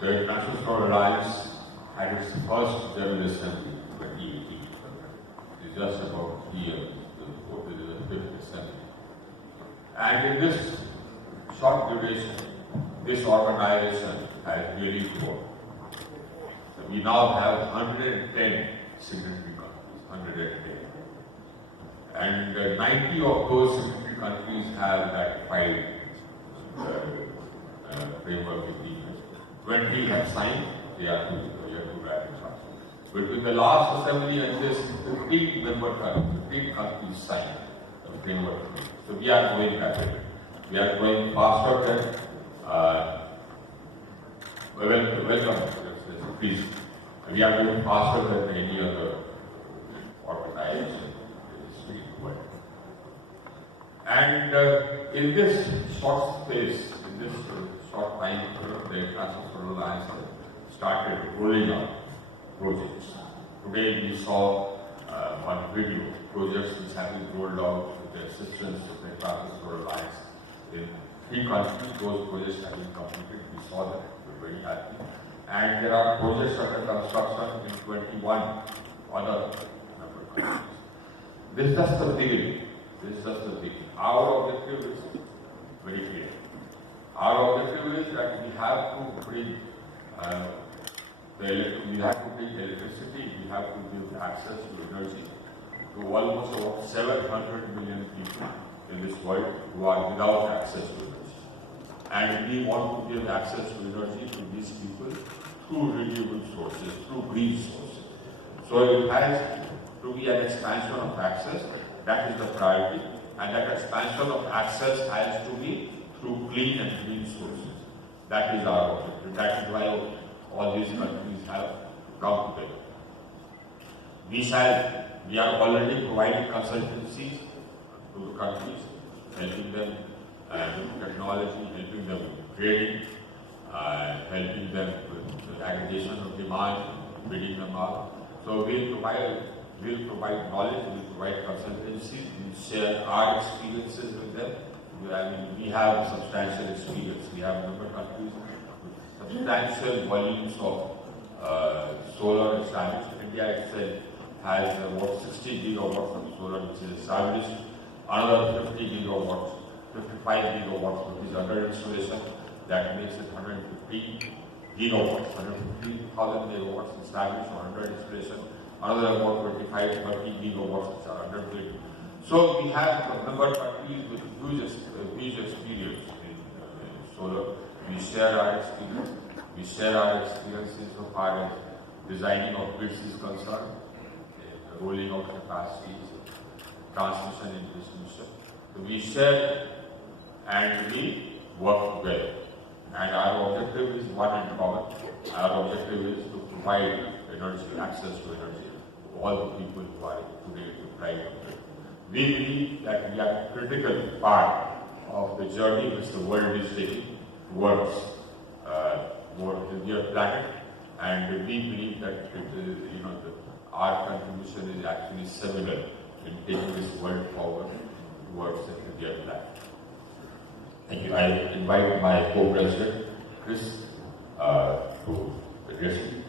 The International Solar Alliance had its first General Assembly in 2018. It's just about 3 years before this is the 5th Assembly. And in this short duration, this organization has really grown. So we now have 110 signatory countries, 110. And 90 of those signatory countries have ratified framework agreement. 20 have signed, they are to ratify. Between the last assembly and this, 15 countries signed the framework agreement. So we are going rapidly. We are going faster than welcome, please. We are going faster than any other organization. And in this short space, in this short time, the International Solar Alliance started rolling out projects. Today we saw on video projects which have been rolled out with the assistance of the International Solar Alliance in 3 countries. Those projects have been completed. We saw that. We're very happy. And there are projects under construction in 21 other countries. This is just the beginning. Our objective is very clear. Our objective is that we have to bring electricity, we have to give access to energy to almost about 700 million people in this world who are without access to energy. And we want to give access to energy to these people through renewable sources, through green sources. So it has to be an expansion of access. That is the priority, and that expansion of access has to be through clean and green sources. That is our objective. That is why all these countries have come together. We are already providing consultancies to the countries, helping them with technology, helping them with trading, helping them with the aggregation of demand, bidding them out. So we'll provide knowledge, we'll provide consultancy, we'll share our experiences with them. We have substantial experience. We have member countries with substantial volumes of solar established. India itself has about 60 gigawatts of solar which is established, another 50 gigawatts, 55 gigawatts which is under installation. That makes it 150 gigawatts, 150,000 megawatts established or under installation. Another about 25 to 30 gigawatts which are under build. So we have member countries with huge experience in solar. We share our experience. We share our experiences so far as designing of grids is concerned, the rolling out capacities, transmission and distribution. So we share and we work together. And our objective is one and common. Our objective is to provide energy, access to energy to all the people who are today deprived of it. We believe that we are a critical part of the journey which the world is taking towards more healthier planet, and we believe that our contribution is actually seminal in taking this world forward towards a healthier planet. Thank you. I invite my co-president, Chris, to address you.